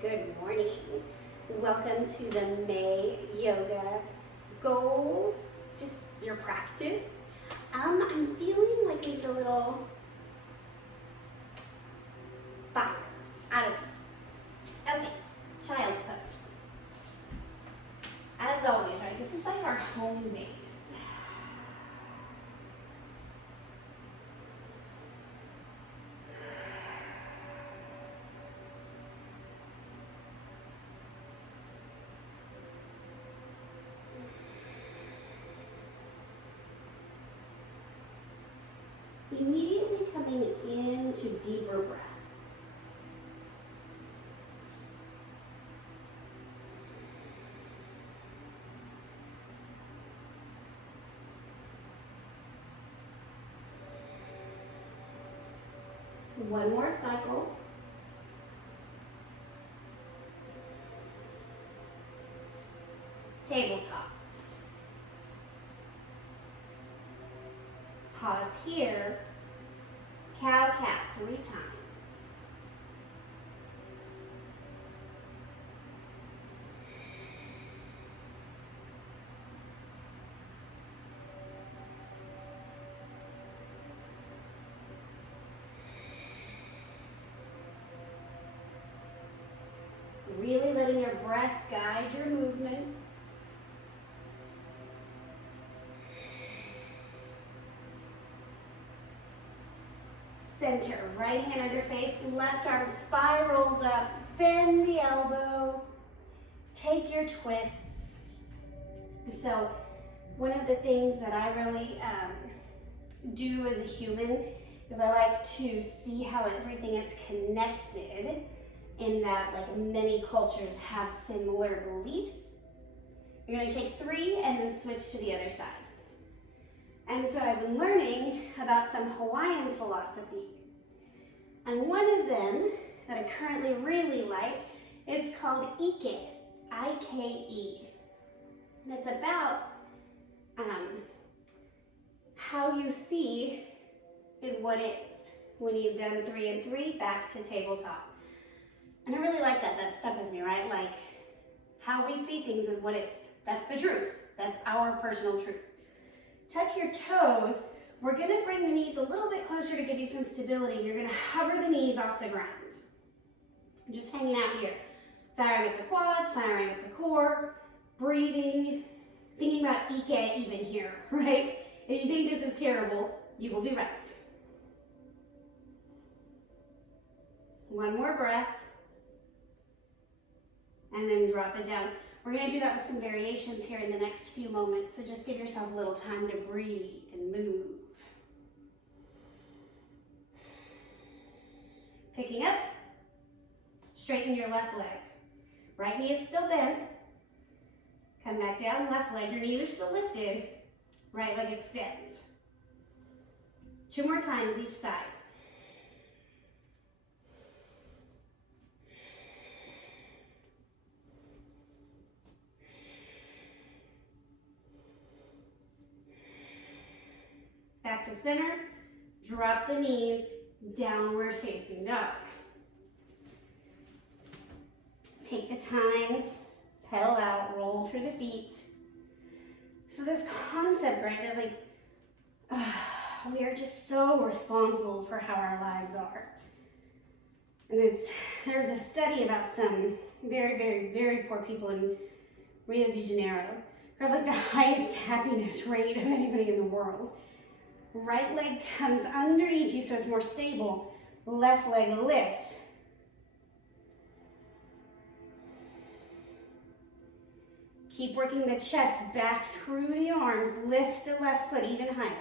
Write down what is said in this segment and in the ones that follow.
Good morning. Welcome to the May Yoga Goals, just your practice. I'm feeling like I need a little fire. I don't know. Okay, child's pose. As always, right? This is like our home base. Immediately coming into deeper breath. One more cycle. Tabletop. Pause here. Cow-cat 3 times. Really letting your breath guide your movement. Center, right hand under face, left arm spirals up, bend the elbow, take your twists. So one of the things that I really do as a human is I like to see how everything is connected, in that like many cultures have similar beliefs. You're going to take 3 and then switch to the other side. And so I've been learning about some Hawaiian philosophy. And one of them that I currently really like is called Ike, I-K-E. And it's about how you see is what is. When you've done 3 and 3, back to tabletop. And I really like that. That stuck with me, right? Like, how we see things is what is. That's the truth. That's our personal truth. Tuck your toes. We're going to bring the knees a little bit closer to give you some stability. You're going to hover the knees off the ground. Just hanging out here. Firing up the quads, firing up the core, breathing, thinking about Ike even here, right? If you think this is terrible, you will be right. One more breath. And then drop it down. We're going to do that with some variations here in the next few moments, so just give yourself a little time to breathe and move. Picking up, straighten your left leg. Right knee is still bent. Come back down, left leg. Your knees are still lifted. Right leg extends. 2 more times each side. Back to center, drop the knees, downward facing dog. Take the time, pedal out, roll through the feet. So this concept, right, that like, we are just so responsible for how our lives are. And there's a study about some very, very, very poor people in Rio de Janeiro who have like the highest happiness rate of anybody in the world. Right leg comes underneath you so it's more stable. Left leg lifts. Keep working the chest back through the arms. Lift the left foot even higher.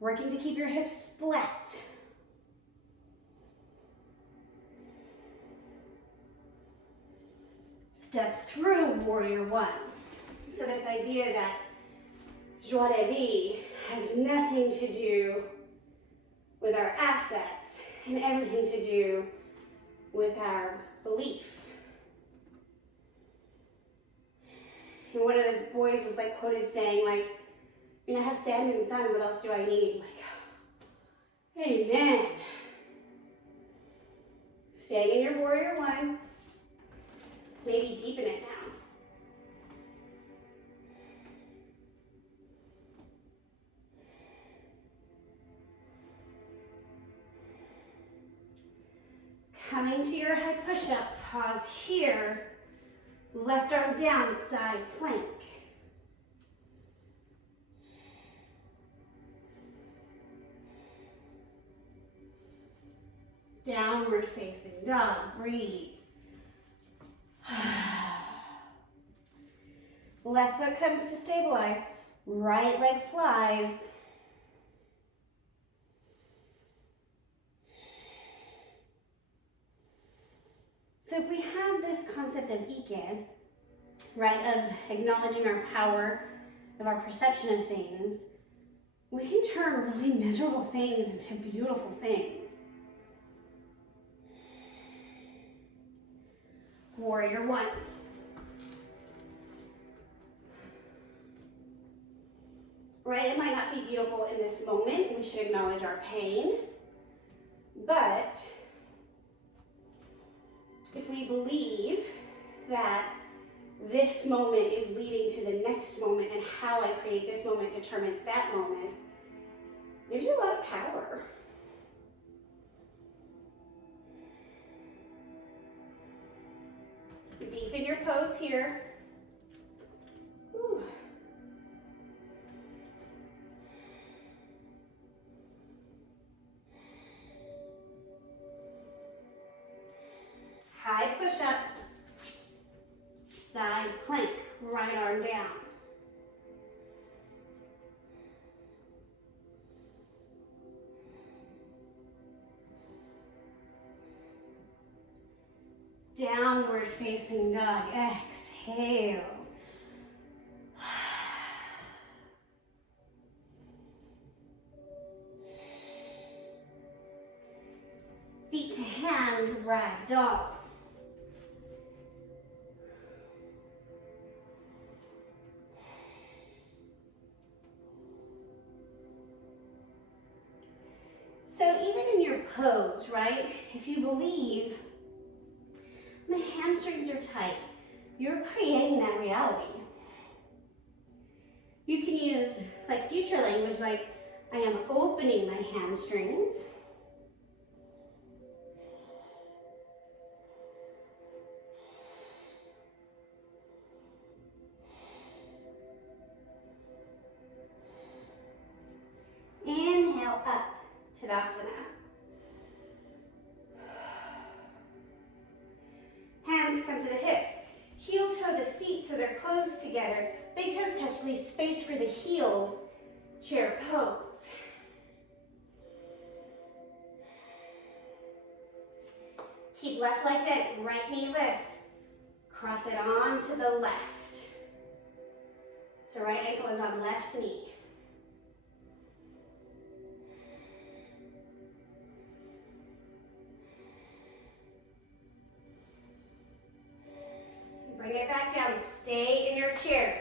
Working to keep your hips flat. Step through warrior 1. So this idea that joie de vivre has nothing to do with our assets and everything to do with our belief. And one of the boys was like quoted saying, like, I have sand and sun, what else do I need? Like, amen. Staying in your warrior 1, Maybe deepen it down. Coming to your high push-up, pause here. Left arm down, side plank. Downward facing dog, breathe. Left foot comes to stabilize, right leg flies. So if we have this concept of Iken, right, of acknowledging our power, of our perception of things, we can turn really miserable things into beautiful things. Warrior one. Right, it might not be beautiful in this moment. We should acknowledge our pain. But if we believe that this moment is leading to the next moment and how I create this moment determines that moment, it gives you a lot of power. Deepen your pose here. Whew. High push up, side plank, right arm down. Downward facing dog, exhale. Feet to hands, rag doll. So even in your pose, right, if you believe my hamstrings are tight, you're creating that reality. You can use like future language, like I am opening my hamstrings. Inhale up, Tadasana. Hands come to the hips. Heel toe the feet so they're close together. Big toes touch, leave space for the heels. Chair pose. Keep left leg bent, right knee lifts. Cross it on to the left. So right ankle is on left knee. Bring it back down, stay in your chair.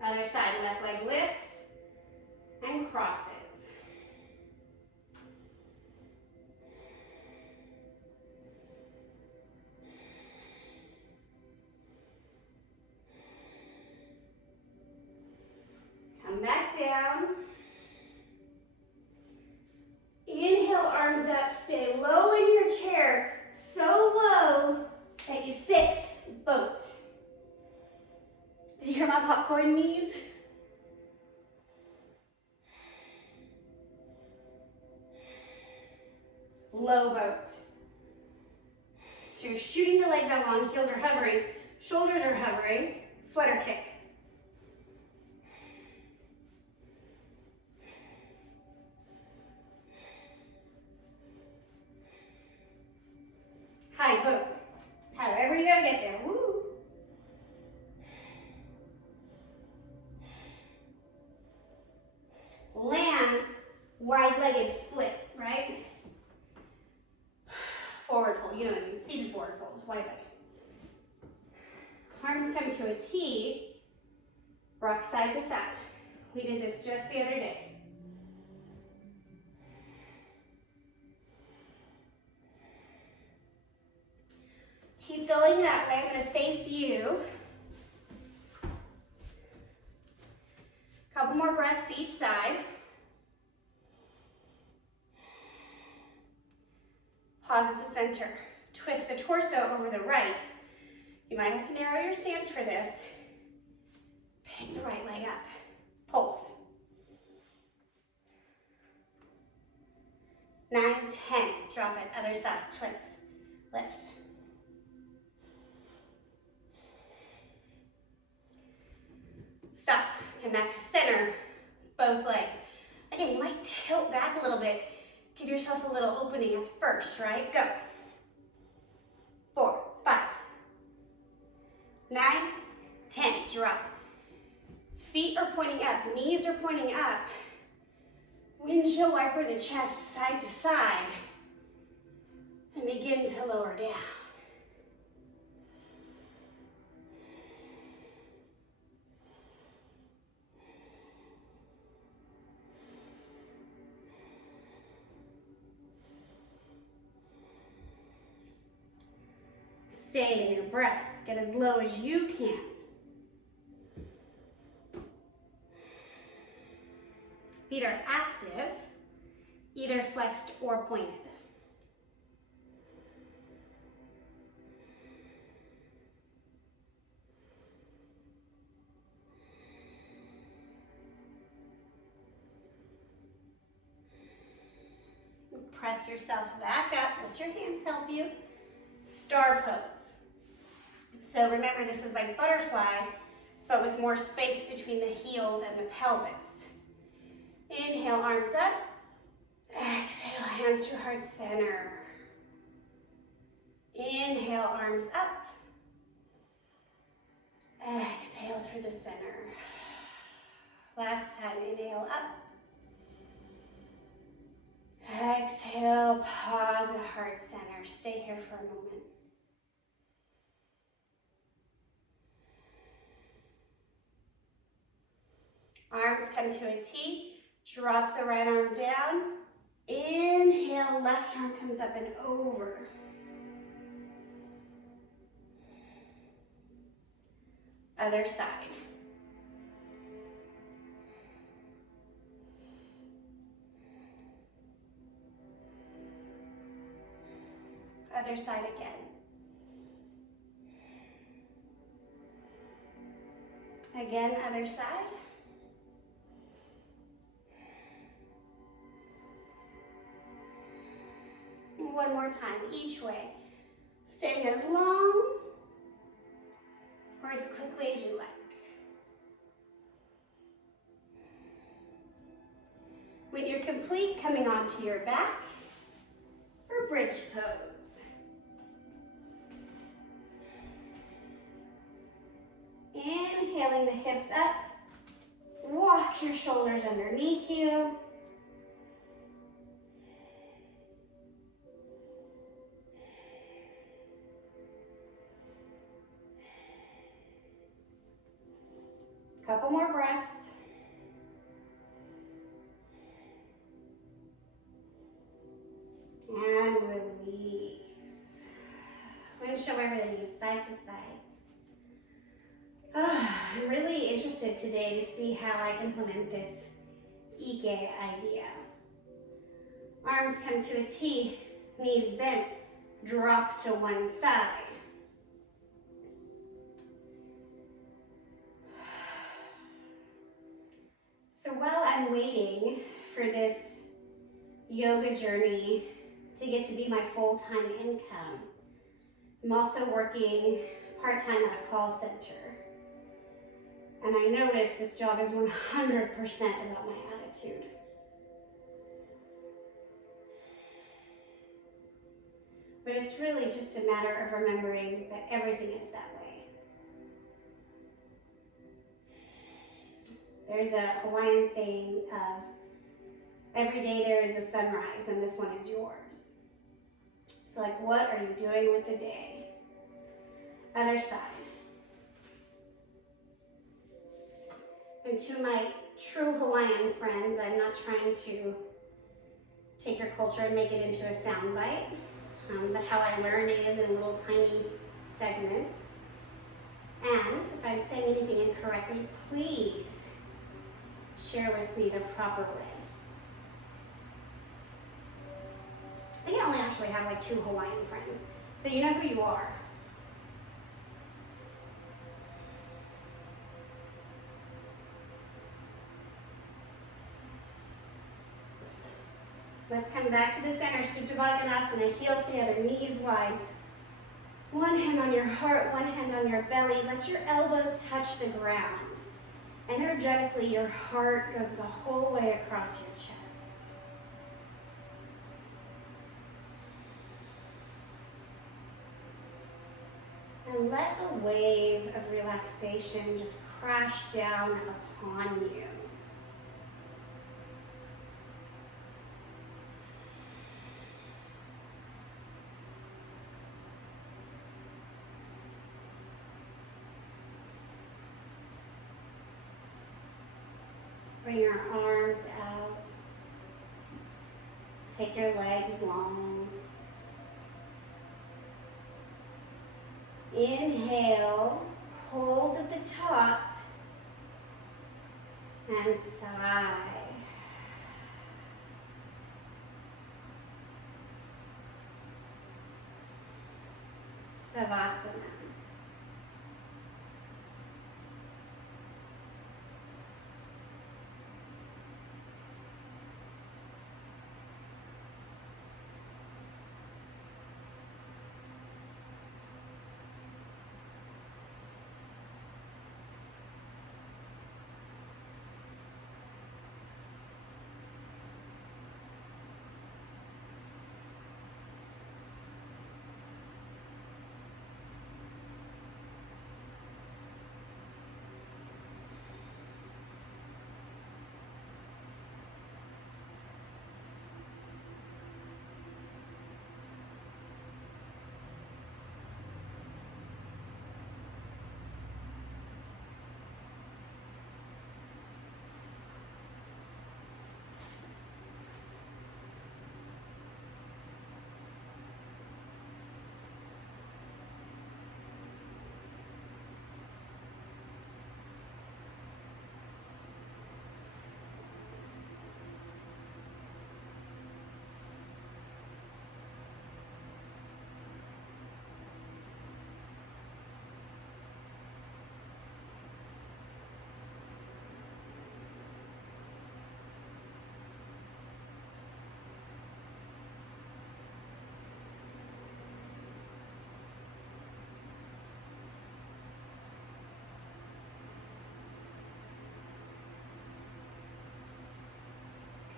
Other side, left leg lifts and crosses. Come back down. Inhale, arms up, stay low in your chair. So low that you sit boat. Did you hear my popcorn knees? Low boat. So you're shooting the legs out long, heels are hovering, shoulders are hovering, flutter kick. High boat. However you gotta get there. Woo. Land, wide-legged split, right? Forward fold, you know what I mean, seated forward fold, wide-legged. Arms come to a T, rock side to side. We did this just the other day. going that way, I'm going to face you. Couple more breaths each side. Pause at the center. Twist the torso over the right. You might have to narrow your stance for this. Pick the right leg up. Pulse. 9, 10. Drop it. Other side. Twist. Lift. Stop. Come back to center. Both legs. Again, you might tilt back a little bit. Give yourself a little opening at first, right? Go. 4, 5, 9, 10. Drop. Feet are pointing up. Knees are pointing up. Windshield wiper the chest side to side. And begin to lower down. Stay in your breath. Get as low as you can. Feet are active, either flexed or pointed. Press yourself back up. Let your hands help you. Star pose. So remember, this is like butterfly, but with more space between the heels and the pelvis. Inhale, arms up. Exhale, hands to heart center. Inhale, arms up. Exhale through the center. Last time, inhale up. Exhale, pause at heart center. Stay here for a moment. Arms come to a T. Drop the right arm down. Inhale, left arm comes up and over. Other side. Other side again. Again, other side. One more time, each way. Staying as long or as quickly as you like. When you're complete, coming onto your back for bridge pose. Inhaling the hips up. Walk your shoulders underneath you. Couple more breaths. And release. Windshield wiper the knees side to side. I'm really interested today to see how I implement this Ike idea. Arms come to a T, knees bent, drop to one side. So while I'm waiting for this yoga journey to get to be my full-time income, I'm also working part-time at a call center. And I noticed this job is 100% about my attitude. But it's really just a matter of remembering that everything is that way. There's a Hawaiian saying of, every day there is a sunrise and this one is yours. So like, what are you doing with the day? Other side. And to my true Hawaiian friends, I'm not trying to take your culture and make it into a soundbite, but how I learn it is in little tiny segments. And if I'm saying anything incorrectly, please share with me the proper way. I think I only actually have like 2 Hawaiian friends, so you know who you are. Let's come back to the center, Supta Baddha Konasana, heels together, knees wide. One hand on your heart, one hand on your belly. Let your elbows touch the ground. Energetically, your heart goes the whole way across your chest. And let a wave of relaxation just crash down upon you. Bring your arms out. Take your legs long. Inhale, hold at the top, and sigh. Savasana.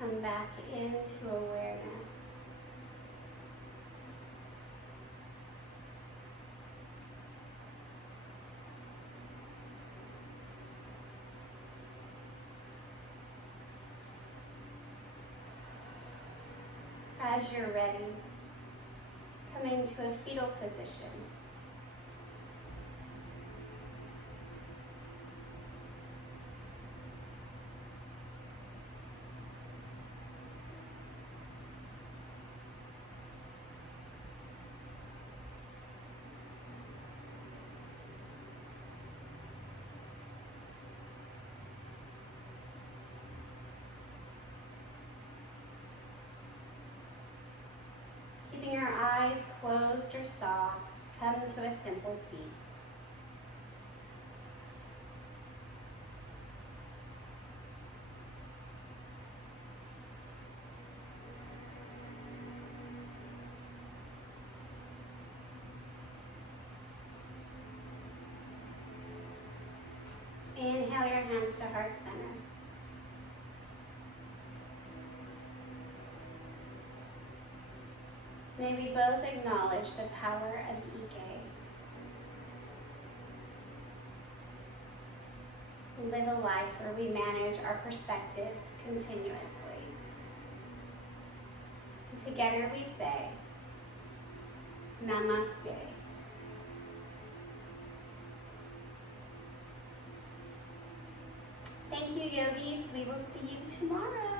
Come back into awareness. As you're ready, come into a fetal position. Keeping your eyes closed or soft, come to a simple seat. Inhale your hands to heart center. May we both acknowledge the power of Ike. Live a life where we manage our perspective continuously. And together we say, Namaste. Thank you, yogis. We will see you tomorrow.